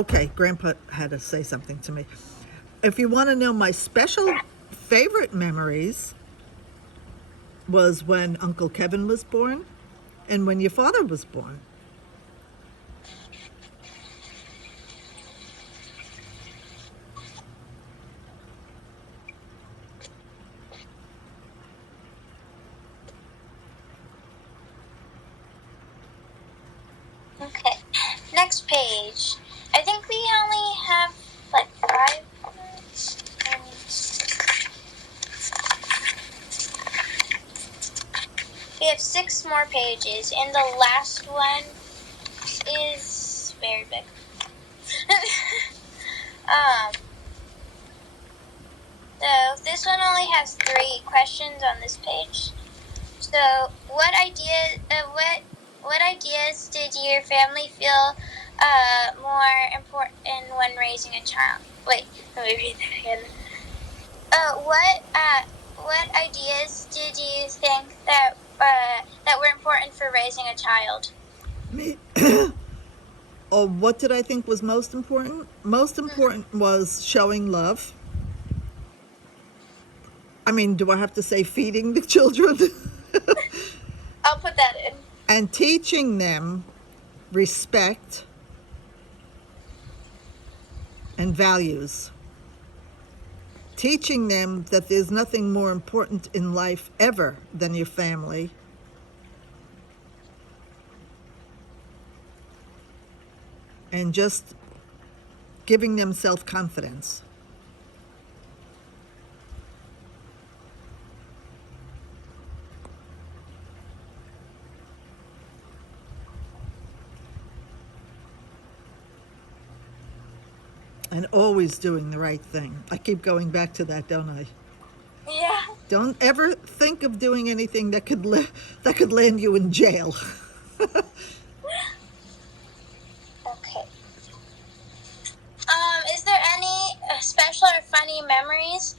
Okay, Grandpa had to say something to me. If you want to know my special favorite memories was when Uncle Kevin was born and when your father was born. Okay, next page. I think we only have like 5 minutes. We have 6 more pages, and the last one is very big. So this one only has 3 questions on this page. So, what ideas did your family feel more important when raising a child? Wait, let me read that again. What ideas did you think that were important for raising a child? Me. Oh, what did I think was most important? Most important was showing love. I mean, do I have to say feeding the children? I'll put that in. And teaching them respect and values. Teaching them that there's nothing more important in life ever than your family. And just giving them self-confidence. And always doing the right thing. I keep going back to that, don't I? Yeah. Don't ever think of doing anything that could land you in jail. Okay. Is there any special or funny memories?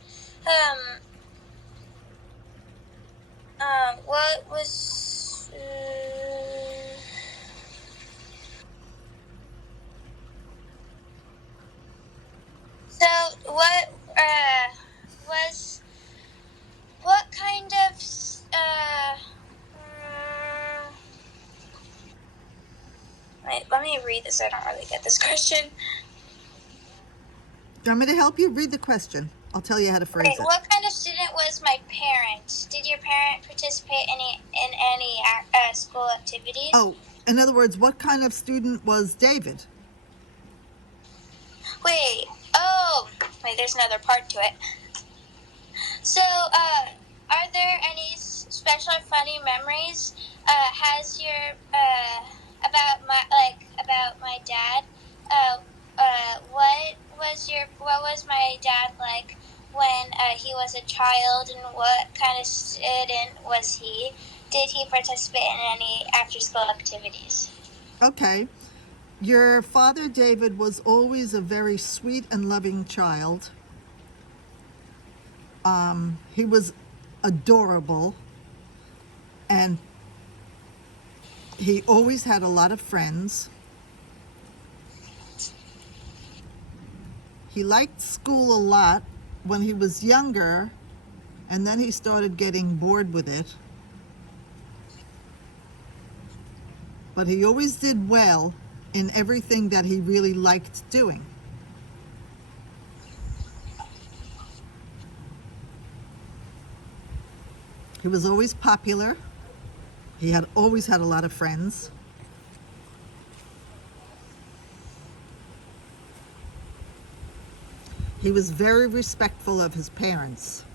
What was? So was what kind of wait, let me read this. I don't really get this question. Do you want me to help you? Read the question. I'll tell you how to phrase it. What kind of student was my parent? Did your parent participate in any school activities? Oh, in other words, what kind of student was David? Wait, there's another part to it. So, are there any special or funny memories? Has your about my dad? What was my dad like when he was a child, and what kind of student was he? Did he participate in any after-school activities? Okay. Your father, David, was always a very sweet and loving child. He was adorable, and he always had a lot of friends. He liked school a lot when he was younger, and then he started getting bored with it. But he always did well in everything that he really liked doing. He was always popular. He had always had a lot of friends. He was very respectful of his parents.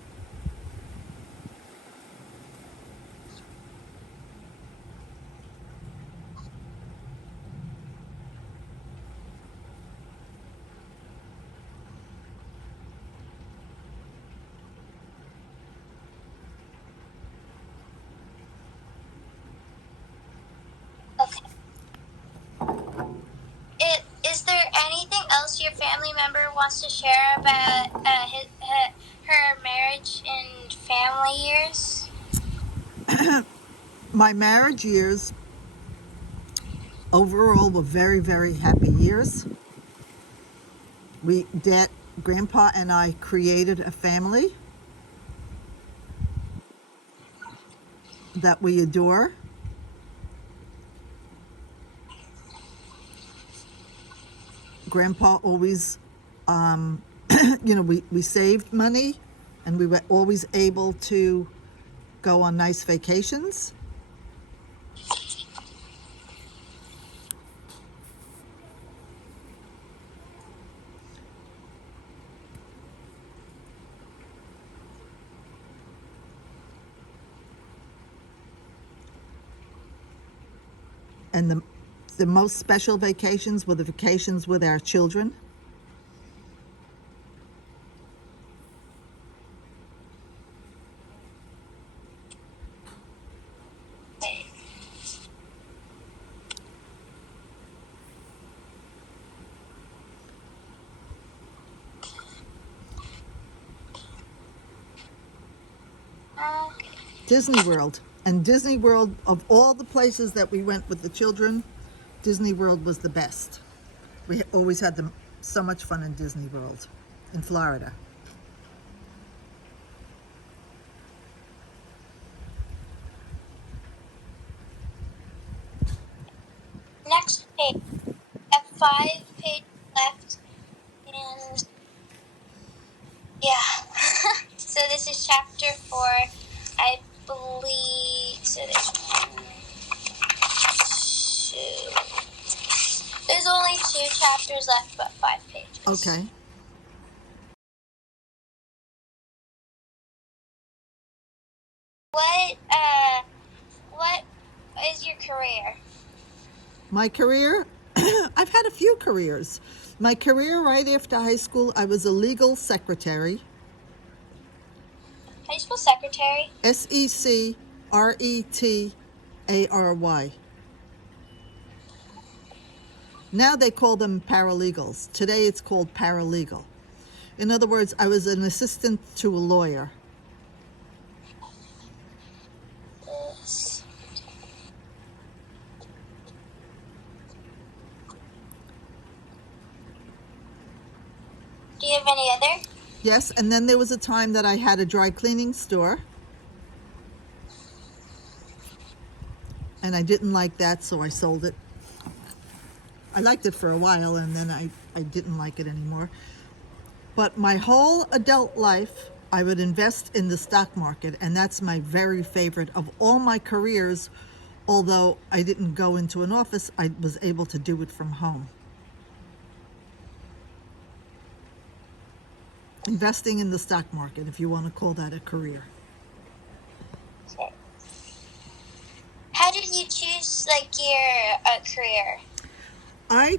Okay. Is there anything else your family member wants to share about her marriage and family years? My marriage years overall were very, very happy years. Grandpa and I created a family that we adore. Grandpa always, we saved money and we were always able to go on nice vacations. And the most special vacations were the vacations with our children. Okay. Disney World. And Disney World, of all the places that we went with the children, Disney World was the best. We always had so much fun in Disney World in Florida. Next page. I have 5 pages left, and yeah. So this is chapter 4, I believe. So there's 1, 2. There's only 2 chapters left, but 5 pages. Okay. What is your career? My career, I've had a few careers. My career right after high school, I was a legal secretary. High school secretary? SECRETARY. Now they call them paralegals. Today it's called paralegal. In other words, I was an assistant to a lawyer. This. Do you have any other? Yes, and then there was a time that I had a dry cleaning store. And I didn't like that, so I sold it. I liked it for a while, and then I didn't like it anymore. But my whole adult life, I would invest in the stock market, and that's my very favorite of all my careers. Although I didn't go into an office, I was able to do it from home. Investing in the stock market, if you want to call that a career. Okay. How did you choose your career? I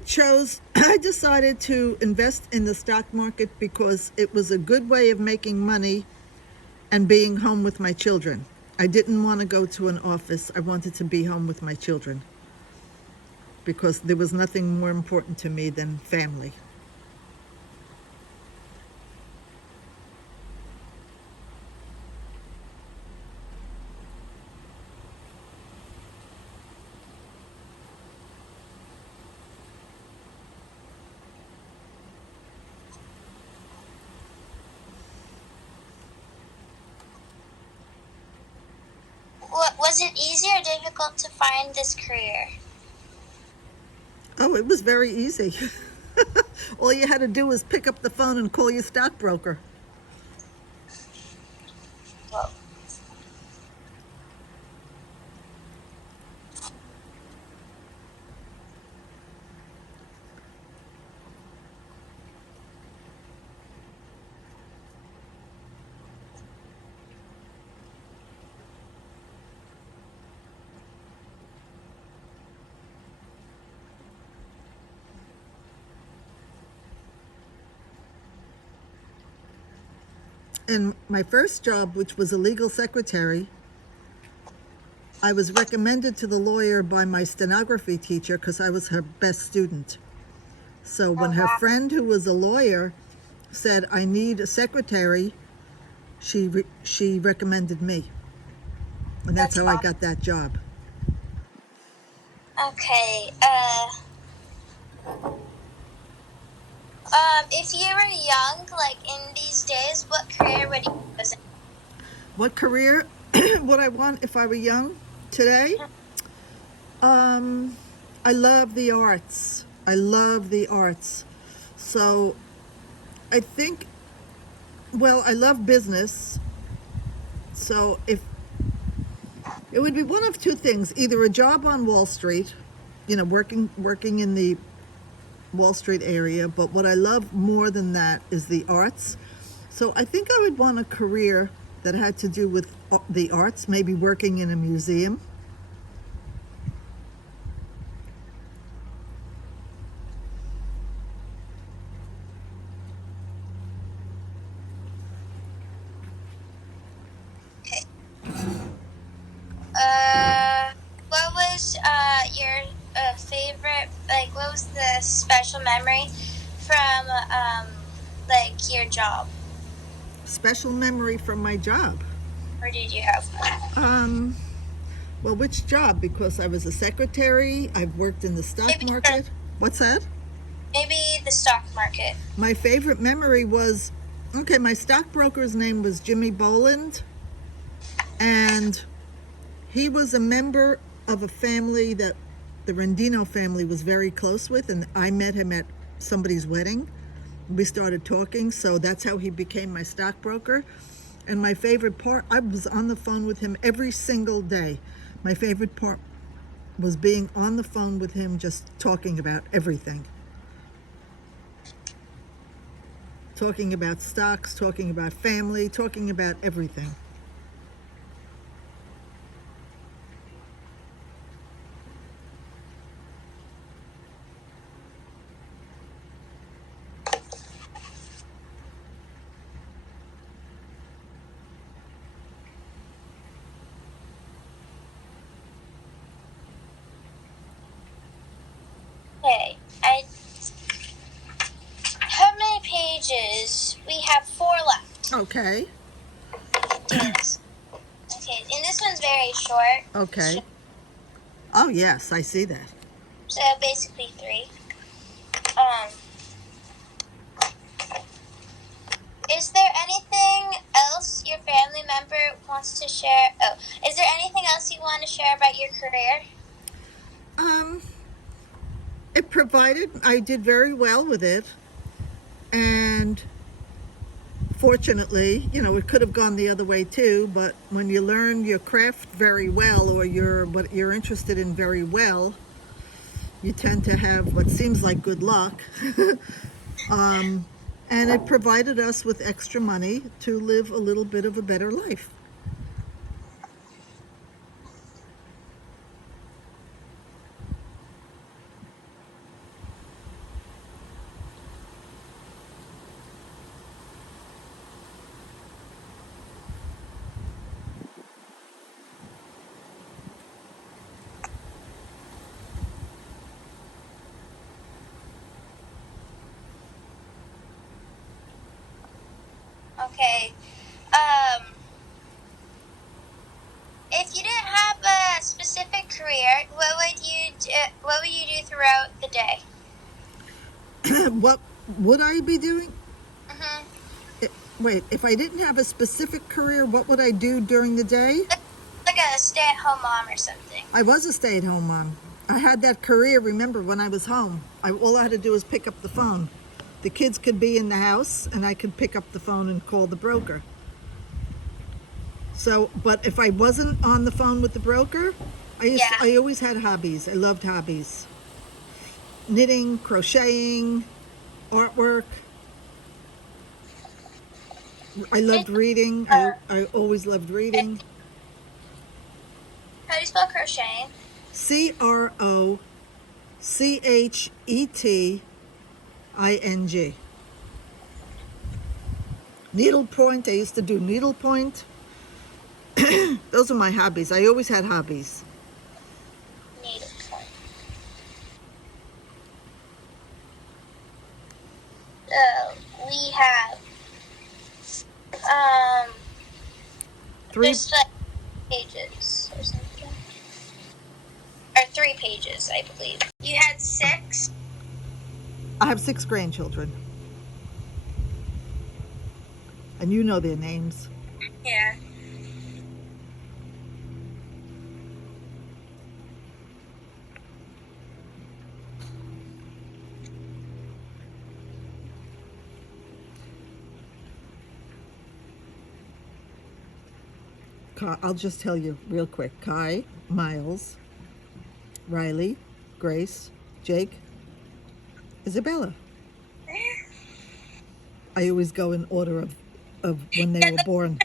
decided to invest in the stock market because it was a good way of making money and being home with my children. I didn't want to go to an office. I wanted to be home with my children because there was nothing more important to me than family. Was it easy or difficult to find this career? Oh, it was very easy. All you had to do was pick up the phone and call your stockbroker. Well, And my first job, which was a legal secretary, I was recommended to the lawyer by my stenography teacher because I was her best student. So when her friend, who was a lawyer, said, I need a secretary, she recommended me. And that's how I got that job. okay. If you were young, like in these days, what career would you choose? What career would I want if I were young today? Um, I love the arts. I love the arts. So I think, well, I love business. So if it would be one of two things, either a job on Wall Street, working in the Wall Street area, but what I love more than that is the arts. So I think I would want a career that had to do with the arts, maybe working in a museum. Okay. What was your favorite? Like, what was the special memory from like your job, Special memory from my job. or did you have one? Well, which job? Because I was a secretary. I've worked in the stock market. What's that? Maybe the stock market. My favorite memory was, okay, my stockbroker's name was Jimmy Boland, and he was a member of a family that the Rendino family was very close with, and I met him at somebody's wedding. We started talking, so that's how he became my stockbroker. And my favorite part, I was on the phone with him every single day. My favorite part was being on the phone with him, just talking about everything. Talking about stocks, talking about family, talking about everything. Okay, how many pages? We have 4 left. Okay. Yes. Okay, and this one's very short. Okay. Oh, yes, I see that. So basically 3. Um, is there anything else your family member wants to share? Oh, is there anything else you want to share about your career? It provided, I did very well with it, and fortunately, it could have gone the other way too, but when you learn your craft very well, or what you're interested in very well, you tend to have what seems like good luck. And it provided us with extra money to live a little bit of a better life. Okay. If you didn't have a specific career, what would you do throughout the day? What would I be doing? Mm-hmm. Wait, if I didn't have a specific career, what would I do during the day? Like a stay-at-home mom or something. I was a stay-at-home mom. I had that career, remember, when I was home. All I had to do was pick up the phone. The kids could be in the house, and I could pick up the phone and call the broker. So, but if I wasn't on the phone with the broker, I always had hobbies. I loved hobbies. Knitting, crocheting, artwork. I loved reading. I always loved reading. How do you spell crocheting? CROCHETING. Needlepoint. I used to do needlepoint. Those are my hobbies. I always had hobbies. Needlepoint. We have 3 just like pages or something, or 3 pages, I believe. You had 6. I have 6 grandchildren. And you know their names. Yeah. I'll just tell you real quick. Kai, Miles, Riley, Grace, Jake, Isabella. I always go in order of when they were born.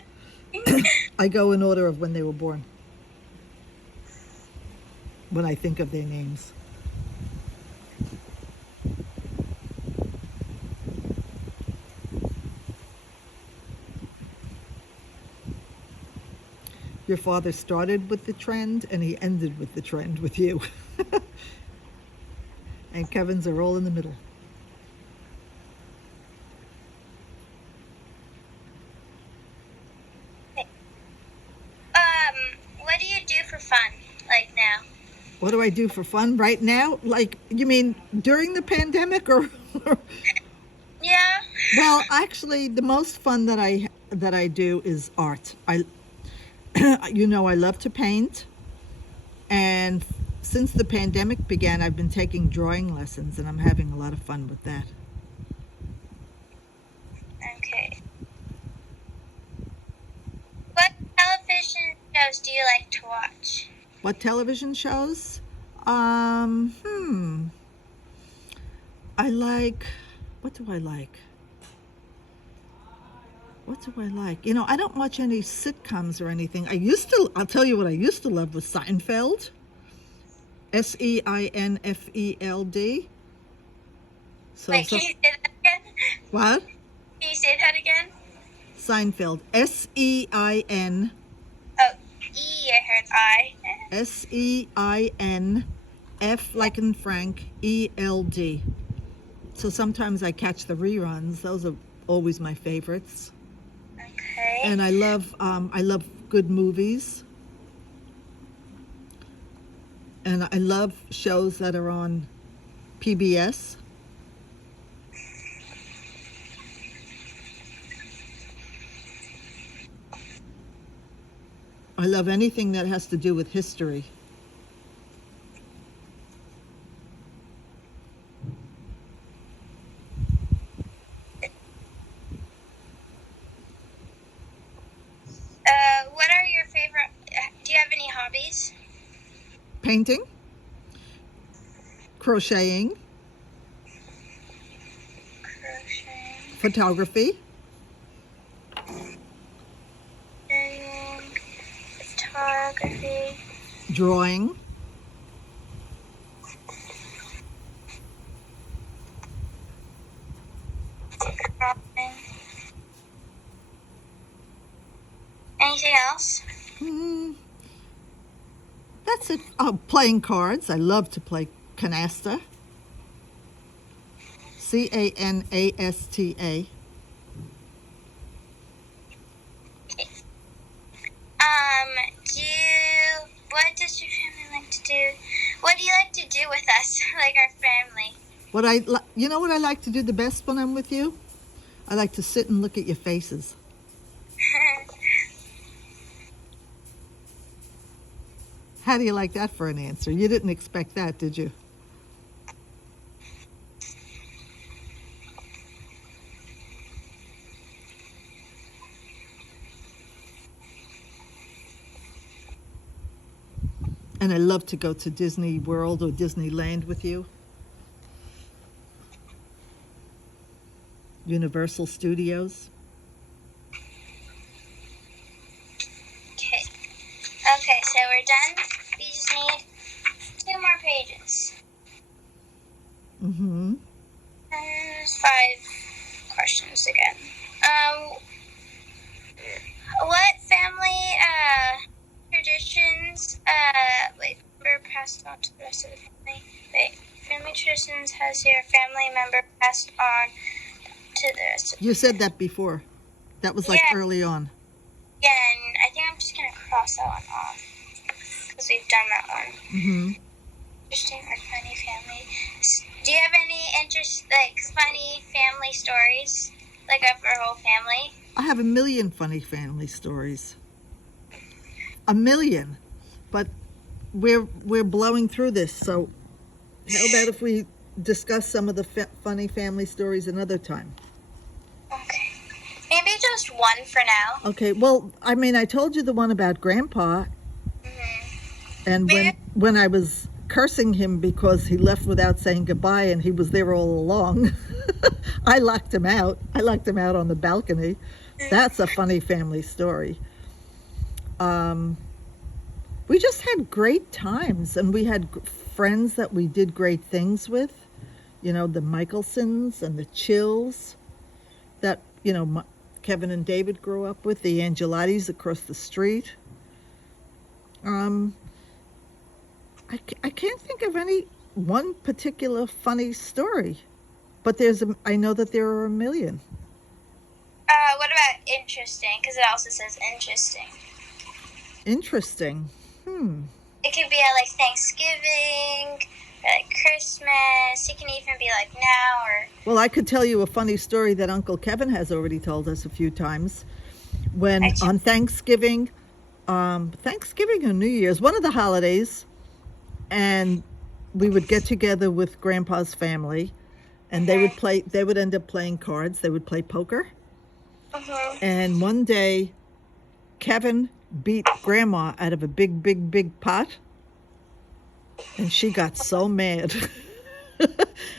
I go in order of when they were born when I think of their names. Your father started with the trend and he ended with the trend with you. And Kevin's are all in the middle. What do you do for fun, like now? What do I do for fun right now? Like, you mean during the pandemic or? Yeah. Well, actually, the most fun that I do is art. I love to paint, and since the pandemic began, I've been taking drawing lessons, and I'm having a lot of fun with that. Okay. What television shows do you like to watch? What television shows? Um, I like. What do I like? What do I like? I don't watch any sitcoms or anything. I'll tell you what I used to love was Seinfeld. Seinfeld. Wait, can you say that again? What? Can you say that again? Seinfeld. Sein. Oh, E, I heard I. Sein. F like in Frank. ELD. So sometimes I catch the reruns. Those are always my favorites. Okay. And I love good movies. And I love shows that are on PBS. I love anything that has to do with history. What are your favorite? Do you have any hobbies? Painting, crocheting, Crocheting, photography, photography, drawing, drawing. Anything else? That's it. Oh, playing cards. I love to play canasta. Canasta. What does your family like to do? What do you like to do with us, like our family? What I like to do the best when I'm with you? I like to sit and look at your faces. How do you like that for an answer? You didn't expect that, did you? And I love to go to Disney World or Disneyland with you. Universal Studios. Okay, so we're done. We just need 2 more pages. Mm-hmm. There's 5 questions again. What family traditions were passed on to the rest of the family? Family traditions has your family member passed on to the rest of the You said that before. That was like early on. Yeah, and I think I'm just going to cross that one off because we've done that one. Mm-hmm. Interesting or funny family. Do you have any funny family stories, like of our whole family? I have a million funny family stories. A million. But we're blowing through this, so how about if we discuss some of the funny family stories another time? Okay. Maybe just one for now. Okay, well, I mean, I told you the one about Grandpa, and when I was cursing him because he left without saying goodbye and he was there all along, I locked him out. I locked him out on the balcony. That's a funny family story. We just had great times, and we had friends that we did great things with. You know, the Michelsons and the Chills that, you know, Kevin and David grew up with, the Angelatis across the street. I can't think of any one particular funny story, but I know that there are a million. What about interesting? Because it also says interesting. Interesting. It could be at like Thanksgiving, or like Christmas. It can even be like now or. Well, I could tell you a funny story that Uncle Kevin has already told us a few times. When on Thanksgiving or New Year's, one of the holidays, and we would get together with Grandpa's family, and they would end up playing cards. They would play poker. And one day, Kevin beat Grandma out of a big pot, and she got so mad.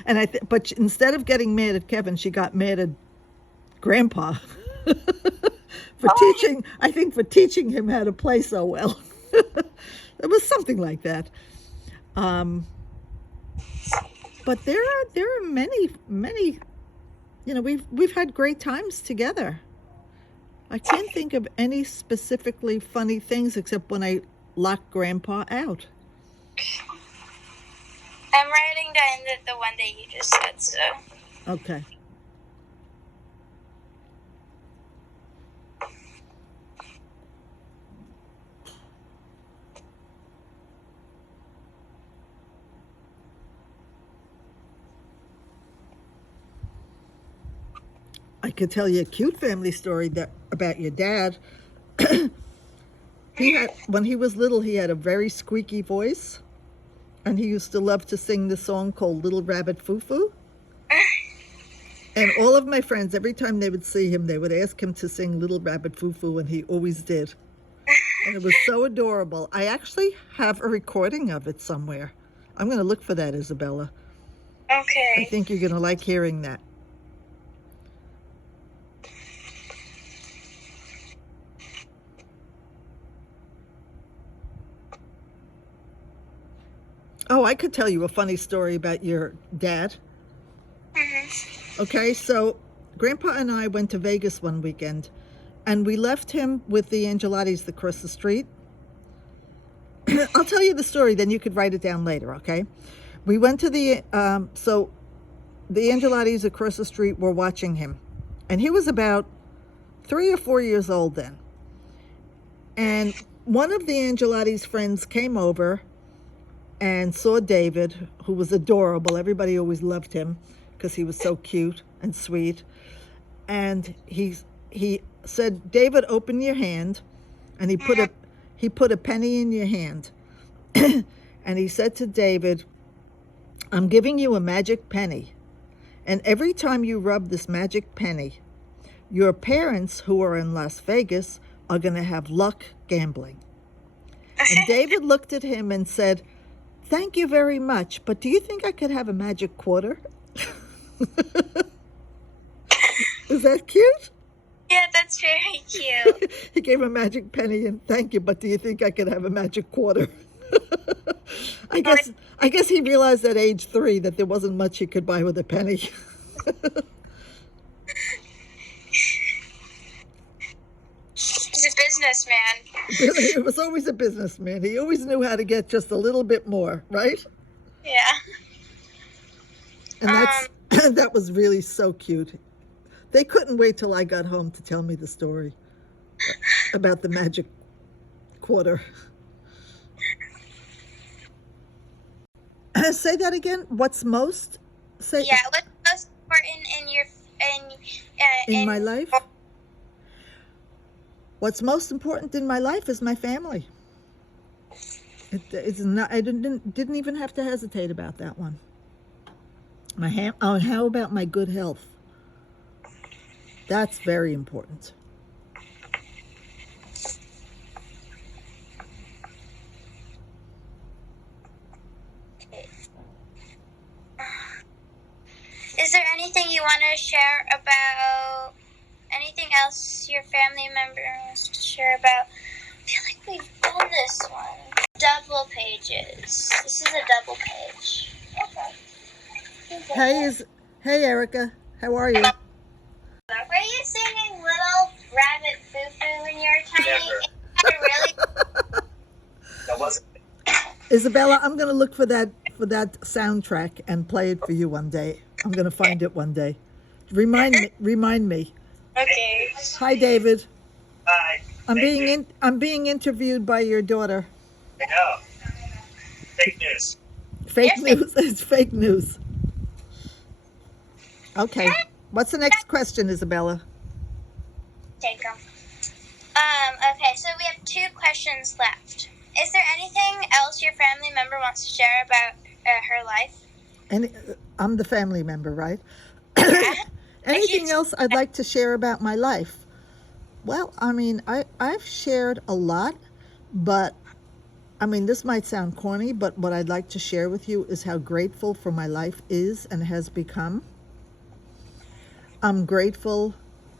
And but instead of getting mad at Kevin, she got mad at Grandpa for teaching him how to play so well. It was something like that. But there are many, you know, we've had great times together. I can't think of any specifically funny things except when I locked Grandpa out. I'm writing down the one that you just said, so. Okay. I could tell you a cute family story about your dad. When he was little, he had a very squeaky voice, and he used to love to sing the song called Little Rabbit Foo-Foo. And all of my friends, every time they would see him, they would ask him to sing Little Rabbit Foo-Foo, and he always did. And it was so adorable. I actually have a recording of it somewhere. I'm going to look for that, Isabella. Okay. I think you're going to like hearing that. Oh, I could tell you a funny story about your dad. Okay, so Grandpa and I went to Vegas one weekend, and we left him with the Angelatis across the street. I'll tell you the story, then you could write it down later, okay? We went to the Angelatis across the street were watching him, and he was about 3 or 4 years old then. And one of the Angelatis' friends came over and saw David, who was adorable. Everybody always loved him because he was so cute and sweet. And he said, "David, open your hand." And he put a penny in your hand. And he said to David, "I'm giving you a magic penny. And every time you rub this magic penny, your parents who are in Las Vegas are going to have luck gambling." And David looked at him and said, "Thank you very much, but do you think I could have a magic quarter?" Is that cute? Yeah, that's very cute. He gave a magic penny and "Thank you, but do you think I could have a magic quarter?" I guess he realized at age 3 that there wasn't much he could buy with a penny. He's a businessman. He was always a businessman. He always knew how to get just a little bit more, right? Yeah. And that was really so cute. They couldn't wait till I got home to tell me the story about the magic quarter. Say that again. What's most? Yeah, what's most important in my life? What's most important in my life is my family. It's not. I didn't even have to hesitate about that one. How about my good health? That's very important. Is there anything you want to share about? Anything else your family member wants to share about? I feel like we've done this one. Double pages. This is a double page. Okay. Hey Erica, how are you? Were you singing Little Rabbit Foo Foo when you were tiny? Never. Really? That wasn't. Isabella, I'm gonna look for that soundtrack and play it for you one day. I'm gonna find it one day. Remind me. Okay. Hi David. Hi. I'm being interviewed by your daughter. I know. Fake news. Fake news. It's fake news. Okay. What's the next question, Isabella? Take them. Okay, so we have 2 questions left. Is there anything else your family member wants to share about her life? I'm the family member, right? Anything else I'd like to share about my life? Well, I mean, I've shared a lot, but I mean, this might sound corny, but what I'd like to share with you is how grateful for my life is and has become. I'm grateful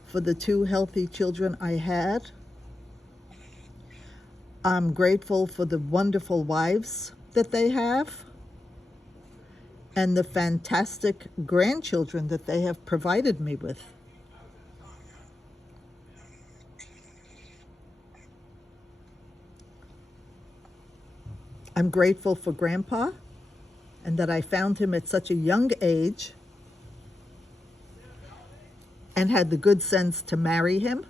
for the 2 healthy children I had. I'm grateful for the wonderful wives that they have and the fantastic grandchildren that they have provided me with. I'm grateful for Grandpa and that I found him at such a young age and had the good sense to marry him.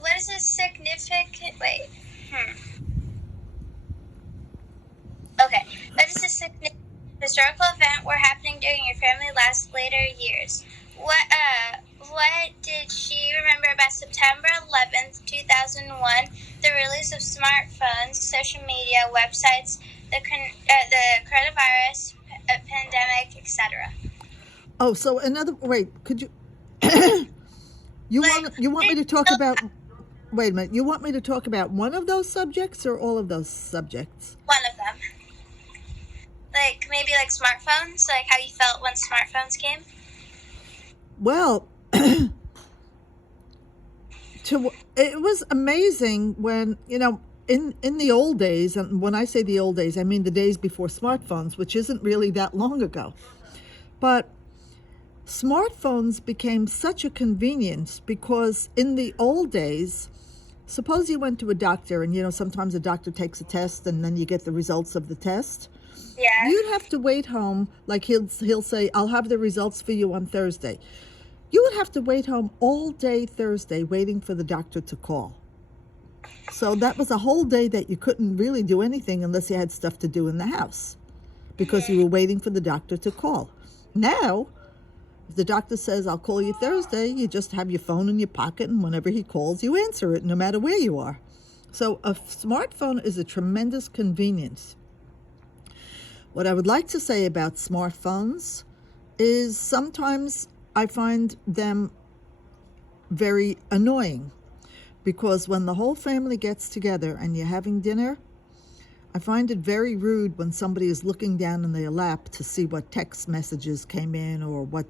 What is a significant... Wait. Okay. What is a significant historical event were happening during your family last later years? What did she remember about September 11th, 2001, the release of smartphones, social media, websites, the coronavirus pandemic, etc.? Oh, so could you you want me to talk about wait a minute, you want me to talk about one of those subjects or all of those subjects? One of them. Like, maybe like smartphones, like how you felt when smartphones came? Well, it was amazing when, in the old days, and when I say the old days, I mean the days before smartphones, which isn't really that long ago. But smartphones became such a convenience because in the old days, suppose you went to a doctor and, sometimes a doctor takes a test and then you get the results of the test. Yeah. You'd have to wait home, like he'll say, I'll have the results for you on Thursday. You would have to wait home all day Thursday waiting for the doctor to call. So that was a whole day that you couldn't really do anything unless you had stuff to do in the house because you were waiting for the doctor to call. Now, if the doctor says, I'll call you Thursday, you just have your phone in your pocket and whenever he calls, you answer it no matter where you are. So a smartphone is a tremendous convenience. What I would like to say about smartphones is sometimes I find them very annoying because when the whole family gets together and you're having dinner, I find it very rude when somebody is looking down in their lap to see what text messages came in or what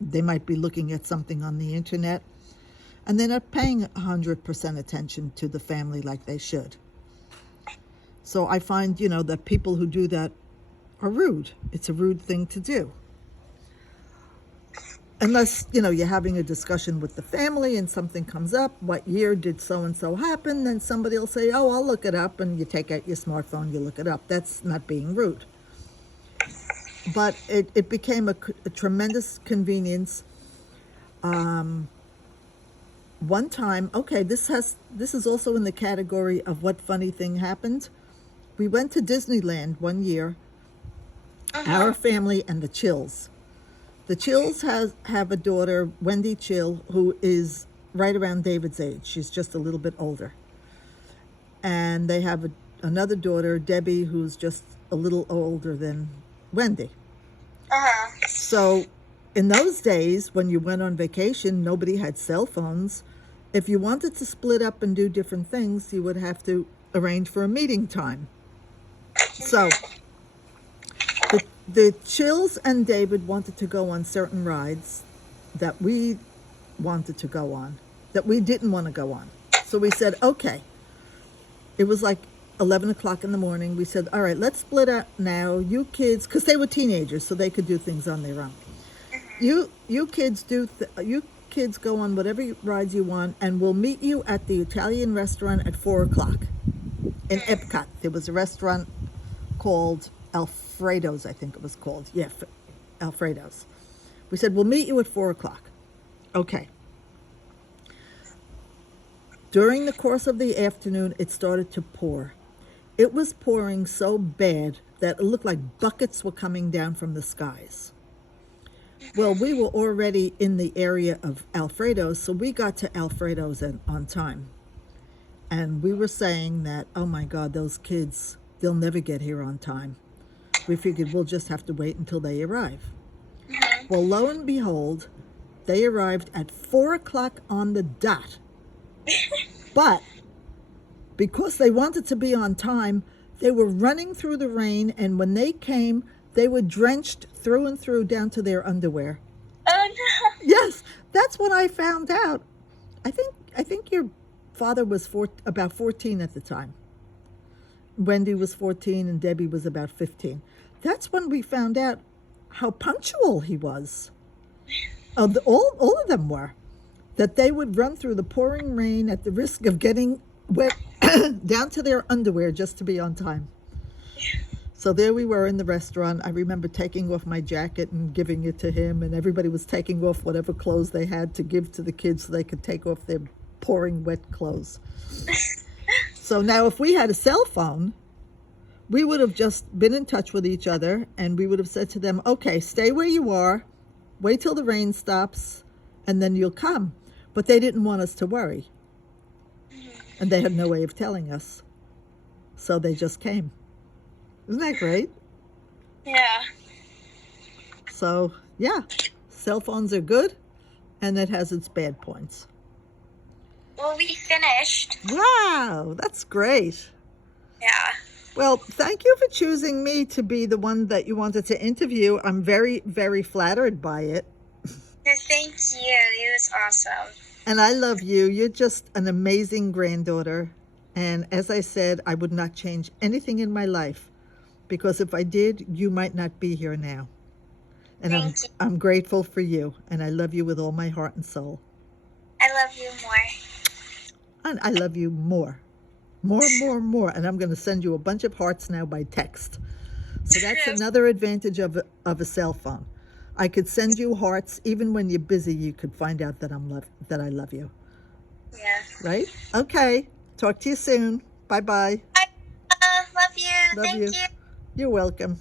they might be looking at something on the internet, and they're not paying 100% attention to the family like they should. So I find, that people who do that are rude. It's a rude thing to do. unless, you're having a discussion with the family and something comes up, what year did so-and-so happen, then somebody will say, oh, I'll look it up, and you take out your smartphone, you look it up. That's not being rude. But it became a tremendous convenience. One time, okay, this is also in the category of what funny thing happened. We went to Disneyland one year, our family and the Chills. The Chills have a daughter, Wendy Chill, who is right around David's age. She's just a little bit older. And they have another daughter, Debbie, who's just a little older than Wendy. So in those days, when you went on vacation, nobody had cell phones. If you wanted to split up and do different things, you would have to arrange for a meeting time. So the Chills and David wanted to go on certain rides that we wanted to go on, that we didn't want to go on. So we said, okay. It was like 11 o'clock in the morning. We said, all right, let's split up now. You kids, because they were teenagers, so they could do things on their own. You kids go on whatever rides you want, and we'll meet you at the Italian restaurant at 4 o'clock in Epcot. There was a restaurant called Alfredo's, I think it was called. Yeah, Alfredo's. We said, we'll meet you at 4 o'clock. Okay. During the course of the afternoon, it started to pour. It was pouring so bad that it looked like buckets were coming down from the skies. Well, we were already in the area of Alfredo's, so we got to Alfredo's on time. And we were saying that, oh my God, those kids, they'll never get here on time. We figured we'll just have to wait until they arrive. Well, lo and behold, they arrived at 4 o'clock on the dot. But because they wanted to be on time, they were running through the rain, and when they came, they were drenched through and through down to their underwear. Oh no. Yes, that's when I found out. I think your father was about 14 at the time. Wendy was 14 and Debbie was about 15. That's when we found out how punctual he was. All of them were. That they would run through the pouring rain at the risk of getting wet down to their underwear just to be on time. So there we were in the restaurant. I remember taking off my jacket and giving it to him, and everybody was taking off whatever clothes they had to give to the kids so they could take off their pouring wet clothes. So now if we had a cell phone, we would have just been in touch with each other, and we would have said to them, okay, stay where you are, wait till the rain stops, and then you'll come. But they didn't want us to worry. And they had no way of telling us. So they just came. Isn't that great? Yeah. So, yeah, cell phones are good, and it has its bad points. Well, we finished. Wow, that's great. Yeah. Well, thank you for choosing me to be the one that you wanted to interview. I'm very, very flattered by it. Thank you. It was awesome. And I love you. You're just an amazing granddaughter. And as I said, I would not change anything in my life, because if I did, you might not be here now. And I'm grateful for you, and I love you with all my heart and soul. I love you more. And I love you more. More. And I'm going to send you a bunch of hearts now by text. So that's another advantage of a cell phone. I could send you hearts even when you're busy. You could find out that I love you. Yeah. Right? Okay. Talk to you soon. Bye-bye. Bye. Love you. Love Thank you. you. You're welcome.